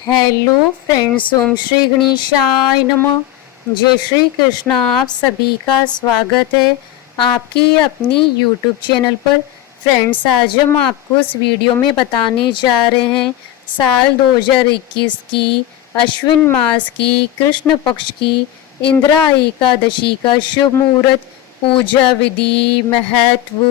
Hello friends, ओम श्री गणेशाय नमः। जय श्री कृष्णा। आप सभी का स्वागत है आपकी अपनी यूट्यूब चैनल पर। फ्रेंड्स, आज हम आपको इस वीडियो में बताने जा रहे हैं साल 2021 की अश्विन मास की कृष्ण पक्ष की इंदिरा एकादशी का शुभ मुहूर्त, पूजा विधि, महत्व,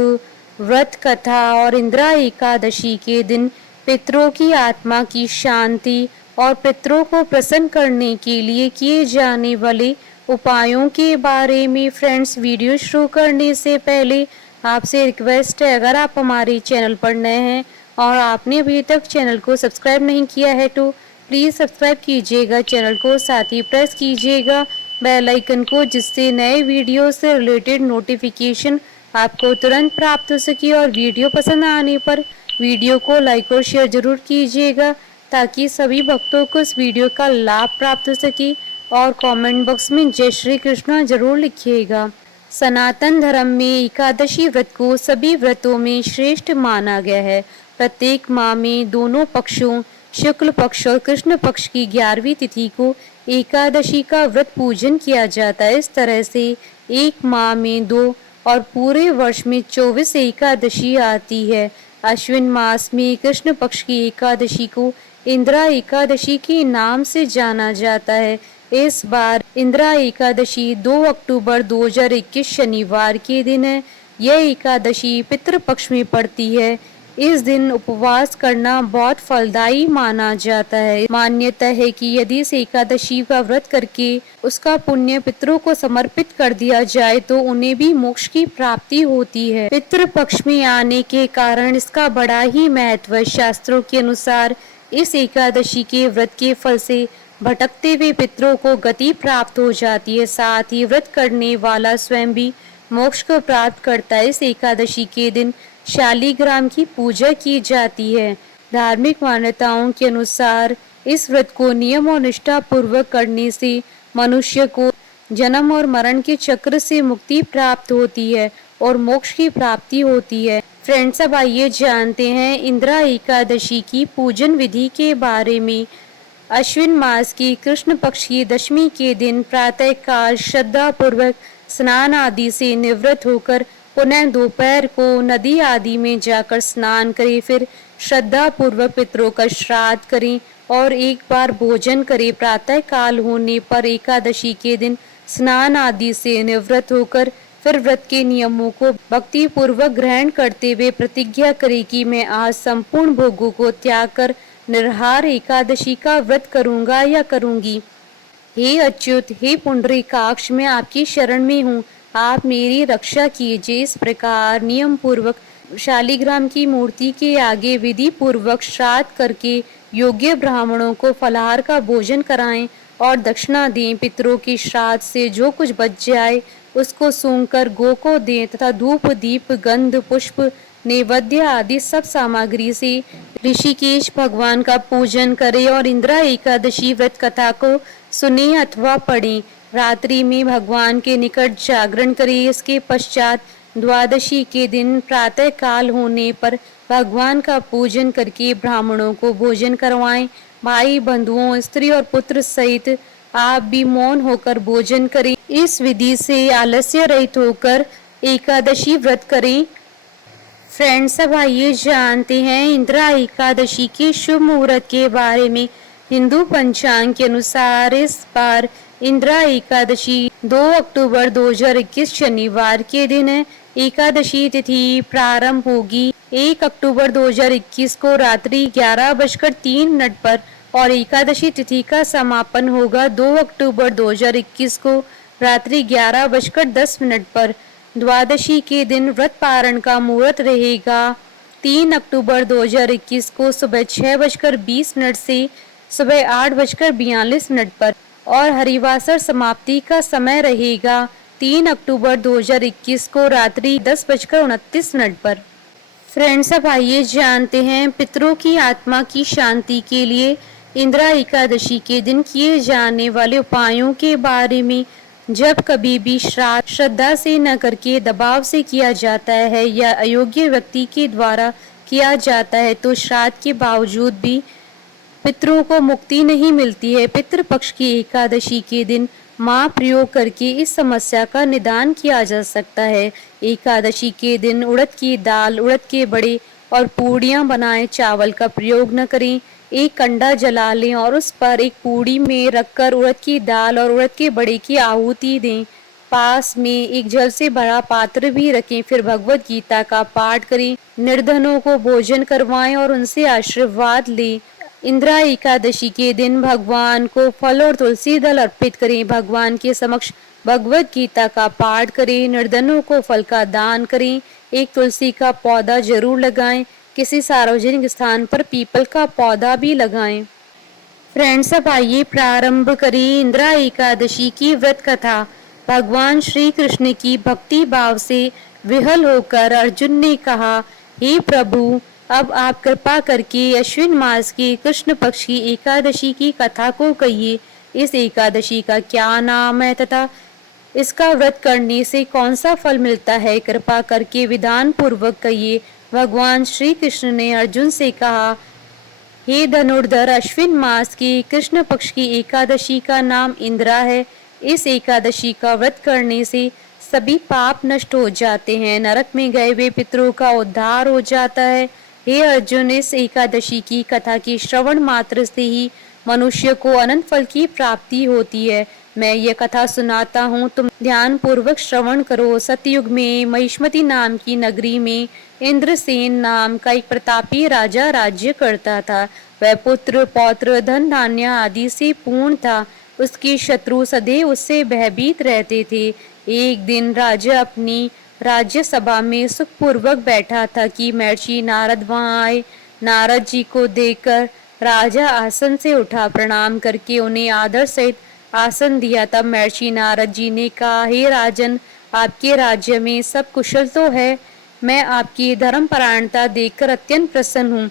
व्रत कथा और इंदिरा एकादशी के दिन पितरों की आत्मा की शांति और पितरों को प्रसन्न करने के लिए किए जाने वाले उपायों के बारे में। फ्रेंड्स, वीडियो शुरू करने से पहले आपसे रिक्वेस्ट है, अगर आप हमारे चैनल पर नए हैं और आपने अभी तक चैनल को सब्सक्राइब नहीं किया है तो प्लीज़ सब्सक्राइब कीजिएगा चैनल को, साथ ही प्रेस कीजिएगा बेल आइकन को, जिससे नए वीडियो से रिलेटेड नोटिफिकेशन आपको तुरंत प्राप्त हो सके। और वीडियो पसंद आने पर वीडियो को लाइक और शेयर जरूर कीजिएगा ताकि सभी भक्तों को इस वीडियो का लाभ प्राप्त हो सके। और कमेंट बॉक्स में जय श्री कृष्णा जरूर लिखिएगा। सनातन धर्म में एकादशी व्रत को सभी व्रतों में श्रेष्ठ माना गया है। प्रत्येक माह में दोनों पक्षों शुक्ल पक्ष और कृष्ण पक्ष की 11वीं तिथि को एकादशी का व्रत पूजन किया जाता है। इस तरह से एक माह में 2 और पूरे वर्ष में 24 एकादशी आती है। अश्विन मास में कृष्ण पक्ष की एकादशी को इंदिरा एकादशी के नाम से जाना जाता है। इस बार इंदिरा एकादशी 2 अक्टूबर 2021 शनिवार के दिन है। यह एकादशी पितृपक्ष में पड़ती है। इस दिन उपवास करना बहुत फलदायी माना जाता है। मान्यता है कि यदि इस एकादशी का व्रत करके उसका पुण्य पितरों को समर्पित कर दिया जाए तो उन्हें भी मोक्ष की प्राप्ति होती है। पितृ पक्ष में आने के कारण इसका बड़ा ही महत्व है। शास्त्रों के अनुसार इस एकादशी के व्रत के फल से भटकते हुए पितरों को गति प्राप्त हो जाती है। साथ ही व्रत करने वाला स्वयं भी मोक्ष को प्राप्त करता है। इस एकादशी के दिन शालिग्राम की पूजा की जाती है। धार्मिक मान्यताओं के अनुसार इस व्रत को नियम और निष्ठा पूर्वक करने से मनुष्य को जन्म और मरण के चक्र से मुक्ति प्राप्त होती है और मोक्ष की प्राप्ति होती है। फ्रेंड्स, अब आइए जानते हैं इंदिरा एकादशी की पूजन विधि के बारे में। अश्विन मास की कृष्ण पक्ष की दशमी के दिन प्रातः काल श्रद्धा पूर्वक स्नान आदि से निवृत्त होकर पुनः दोपहर को नदी आदि में जाकर स्नान करें। फिर श्रद्धा पूर्वक पितरों का श्राद्ध करें और एक बार भोजन करें। प्रातः काल होने पर एकादशी के दिन स्नान आदि से निवृत्त होकर फिर व्रत के नियमों को भक्ति पूर्वक ग्रहण करते हुए प्रतिज्ञा करे कि मैं आज संपूर्ण भोगों को त्याग कर निर्हार एकादशी का व्रत करूंगा या करूंगी। हे अच्युत, हे पुंडरीकाक्ष, मैं आपकी शरण में हूँ, आप मेरी रक्षा कीजिए। इस प्रकार नियम पूर्वक शालिग्राम की मूर्ति के आगे विधि पूर्वक श्राद्ध करके योग्य ब्राह्मणों को फलाहार का भोजन कराएं और दक्षिणा दें। पितरों के श्राद्ध से जो कुछ बच जाए उसको सूंघकर गो को दें तथा धूप दीप गंध पुष्प नैवेद्य आदि सब सामग्री से ऋषिकेश भगवान का पूजन करें और इंदिरा एकादशी व्रत कथा को सुने अथवा पढ़ें। रात्रि में भगवान के निकट जागरण करें। इसके पश्चात द्वादशी के दिन प्रातः काल होने पर भगवान का पूजन करके ब्राह्मणों को भोजन करवाएं। भाई बंधुओं, स्त्री और पुत्र सहित आप भी मौन होकर भोजन करें। इस विधि से आलस्य रहित होकर एकादशी व्रत करें। फ्रेंड्स, अब आइए जानते हैं इंदिरा एकादशी के शुभ मुहूर्त के बारे में। हिंदू पंचांग के अनुसार इस बार इंदिरा एकादशी 2 अक्टूबर 2021 शनिवार के दिन है। एकादशी तिथि प्रारंभ होगी 1 अक्टूबर 2021 को रात्रि 11:03 पर और एकादशी तिथि का समापन होगा 2 अक्टूबर 2021 को रात्रि 11:10 पर। द्वादशी के दिन व्रत पारण का मुहूर्त रहेगा 3 अक्टूबर 2021 को सुबह 6:20 से सुबह 8:42 पर और हरिवासर समाप्ति का समय रहेगा 3 अक्टूबर 2021 को रात्रि 10:29 पर। फ्रेंड्स, अब आइए जानते हैं पितरों की आत्मा की शांति के लिए इंदिरा एकादशी के दिन किए जाने वाले उपायों के बारे में। जब कभी भी श्राद्ध श्रद्धा से न करके दबाव से किया जाता है या अयोग्य व्यक्ति के द्वारा किया जाता है तो श्राद्ध के बावजूद भी पितरों को मुक्ति नहीं मिलती है। पितृपक्ष की एकादशी के दिन माँ प्रयोग करके इस समस्या का निदान किया जा सकता है। एकादशी के दिन उड़द की दाल, उड़द के बड़े और पूड़ियाँ बनाएं। चावल का प्रयोग न करें। एक कंडा जला लें और उस पर एक पूड़ी में रखकर उड़द की दाल और उड़द के बड़े की आहुति दें। पास में एक जल से भरा पात्र भी रखें। फिर भगवत गीता का पाठ करें। निर्धनों को भोजन करवाएं और उनसे आशीर्वाद लें। इंदिरा एकादशी के दिन भगवान को फल और तुलसी दल अर्पित करें। भगवान के समक्ष भगवत गीता का पाठ करें। निर्धनों को फल का दान करें। एक तुलसी का पौधा जरूर लगाएं। किसी सार्वजनिक स्थान पर पीपल का पौधा भी लगाएं। फ्रेंड्स, अब आइए प्रारंभ करें इंदिरा एकादशी की व्रत कथा। भगवान श्री कृष्ण की भक्ति भाव से विहल होकर अर्जुन ने कहा, हे प्रभु, अब आप कृपा करके अश्विन मास की कृष्ण पक्ष की एकादशी की कथा को कहिए। इस एकादशी का क्या नाम है तथा इसका व्रत करने से कौन सा फल मिलता है, कृपा करके विधान पूर्वक कहिए। भगवान श्री कृष्ण ने अर्जुन से कहा, हे धनुर्धर, अश्विन मास की कृष्ण पक्ष की एकादशी का नाम इंदिरा है। इस एकादशी का व्रत करने से सभी पाप नष्ट हो जाते हैं। नरक में गए हुए पितरों का उद्धार हो जाता है। हे अर्जुन, इस एकादशी की कथा की श्रवण मात्र से ही मनुष्य को अनंत फल की प्राप्ति होती है। मैं ये कथा सुनाता हूँ, तुम ध्यान पूर्वक श्रवण करो। सतयुग में महिष्मती नाम की नगरी में इंद्रसेन नाम का एक प्रतापी राजा राज्य करता था। वह पुत्र पौत्र धन धान्य आदि से पूर्ण था। उसके शत्रु सदैव उससे भयभीत रहते थे। एक दिन राजा अपनी राज्य सभा में सुखपूर्वक बैठा था कि महर्षि नारद वहां आए। नारद जी को देखकर राजा आसन से उठा। प्रणाम करके उन्हें आदर सहित आसन दिया। तब महर्षि नारद जी ने कहा, हे राजन, आपके राज्य में सब कुशल तो है। मैं आपकी धर्मपरायणता देखकर अत्यंत प्रसन्न हूँ।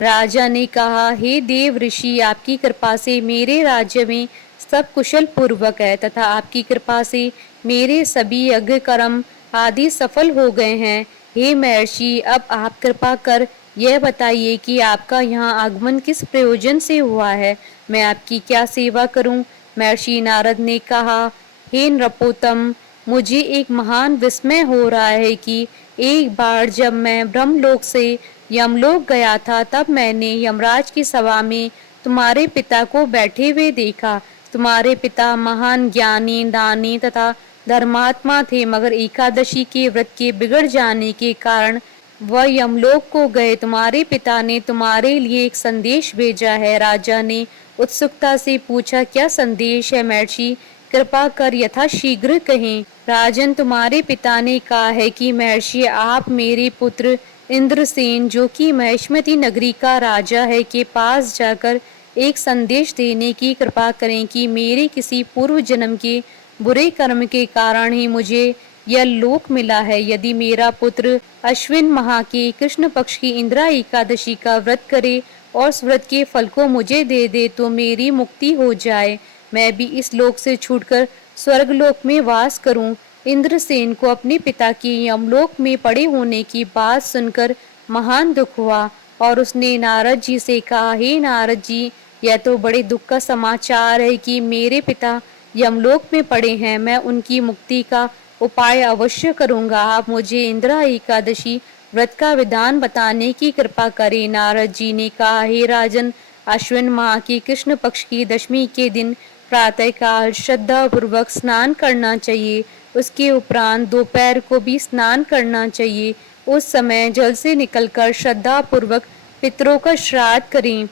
राजा ने कहा, हे देव ऋषि, आपकी कृपा से मेरे राज्य में सब कुशल पूर्वक है तथा आपकी कृपा से मेरे सभी यज्ञ कर्म आदि सफल हो गए हैं। हे महर्षि, अब आप कृपा कर यह बताइए कि आपका यहाँ आगमन किस प्रयोजन से हुआ है। मैं आपकी क्या सेवा करूं? महर्षि नारद ने कहा, हे नृपोत्तम, मुझे एक महान विस्मय हो रहा है कि एक बार जब मैं ब्रह्मलोक से यमलोक गया था, तब मैंने यमराज की सभा में तुम्हारे पिता को बैठे हुए देखा। तुम्हारे पिता महान ज्ञानी, दानी तथा धर्मात्मा थे, मगर एकादशी के व्रत के बिगड़ जाने के कारण वह यमलोक को गए। तुम्हारे पिता ने तुम्हारे लिए एक संदेश भेजा है। राजा ने उत्सुकता से पूछा, क्या संदेश है महर्षि? कृपा कर यथाशीघ्र कहें। राजन, तुम्हारे पिता ने कहा है कि महर्षि, आप मेरे पुत्र इंद्रसेन, जो कि महिष्मती नगरी का राजा है, के पास जाकर एक संदेश देने की कृपा करें कि मेरे किसी पूर्व जन्म के बुरे कर्म के कारण ही मुझे यह लोक मिला है। यदि मेरा पुत्र अश्विन माह के कृष्ण पक्ष की इंदिरा एकादशी का व्रत करे और उस व्रत के फल को मुझे दे दे तो मेरी मुक्ति हो जाए, मैं भी इस लोक से छूटकर स्वर्गलोक में वास करूं। इंद्रसेन को अपने पिता के यमलोक में पड़े होने की बात सुनकर महान दुख हुआ और उसने नारद जी से कहा, हे नारद जी, यह तो बड़े दुख का समाचार है कि मेरे पिता यमलोक में पड़े हैं। मैं उनकी मुक्ति का उपाय अवश्य करूंगा। आप मुझे इंदिरा एकादशी व्रत का विधान बताने की कृपा करें। नारद जी ने कहा, हे राजन, अश्विन माह की कृष्ण पक्ष की दशमी के दिन प्रातःकाल श्रद्धा पूर्वक स्नान करना चाहिए। उसके उपरांत दोपहर को भी स्नान करना चाहिए। उस समय जल से निकलकर श्रद्धा पूर्वक पितरों का श्राद्ध करें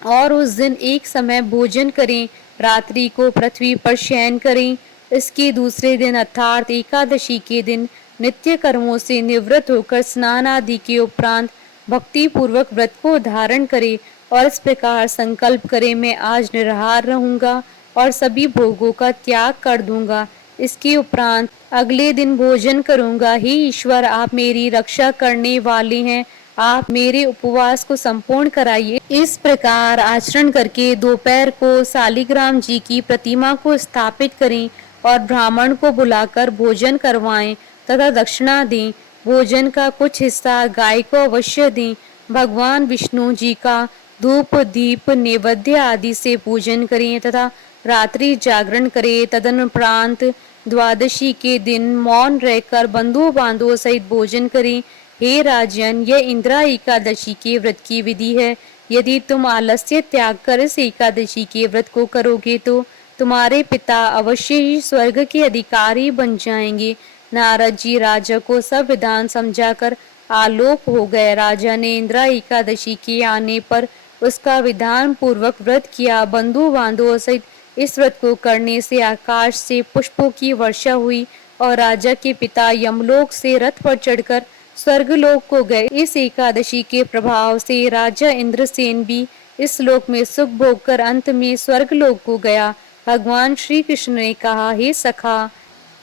और उस दिन एक समय भोजन करें। रात्रि को पृथ्वी पर शयन करें। इसके दूसरे दिन अर्थात एकादशी के दिन नित्य कर्मों से निवृत्त होकर स्नान आदि के उपरांत भक्ति पूर्वक व्रत को धारण करें और इस प्रकार संकल्प करें, मैं आज निराहार रहूंगा और सभी भोगों का त्याग कर दूंगा। इसके उपरांत अगले दिन भोजन करूंगा। हे ईश्वर, आप मेरी रक्षा करने वाले हैं, आप मेरे उपवास को संपूर्ण कराइए। इस प्रकार आचरण करके दोपहर को शालिग्राम जी की प्रतिमा को स्थापित करें और ब्राह्मण को बुलाकर भोजन करवाएं तथा दक्षिणा दें। भोजन का कुछ हिस्सा गाय को अवश्य दें। भगवान विष्णु जी का धूप दीप नैवेद्य आदि से पूजन करें तथा रात्रि जागरण करें। तदनुपरांत द्वादशी के दिन मौन रहकर बंधु बांधवों सहित भोजन करें। हे राजन, यह इंदिरा एकादशी के व्रत की विधि है। यदि तुम आलस्य त्याग कर इस एकादशी के व्रत को करोगे तो तुम्हारे पिता अवश्य ही स्वर्ग के अधिकारी बन जाएंगे। नारद जी राजा को सब विधान समझाकर आलोक हो गए। राजा ने इंदिरा एकादशी के आने पर उसका विधान पूर्वक व्रत किया। बंधु बांधवों सहित इस व्रत को करने से आकाश से पुष्पों की वर्षा हुई और राजा के पिता यमलोक से रथ पर चढ़कर स्वर्गलोक को गए। इस एकादशी के प्रभाव से राजा इंद्रसेन भी इस लोक में सुख भोग कर अंत में स्वर्गलोक को गया। भगवान श्री कृष्ण ने कहा, हे सखा,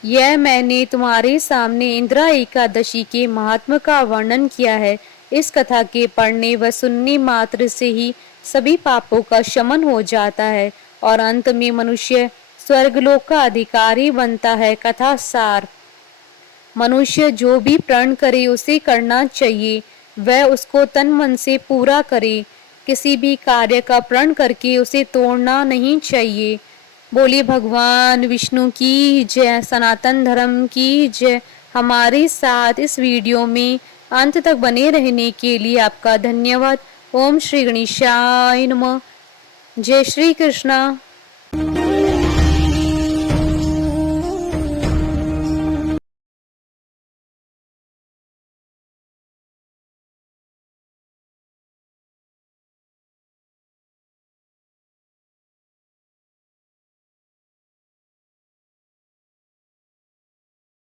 यह मैंने तुम्हारे सामने इंदिरा एकादशी के महात्म का वर्णन किया है। इस कथा के पढ़ने व सुनने मात्र से ही सभी पापों का शमन हो जाता है और अंत में मनुष्य स्वर्गलोक का अधिकारी बनता है। कथा सार: मनुष्य जो भी प्रण करे उसे करना चाहिए, वह उसको तन मन से पूरा करे। किसी भी कार्य का प्रण करके उसे तोड़ना नहीं चाहिए। बोलिए भगवान विष्णु की जय, सनातन धर्म की जय। हमारे साथ इस वीडियो में अंत तक बने रहने के लिए आपका धन्यवाद। ओम श्री गणेशाय नमः। जय श्री कृष्णा।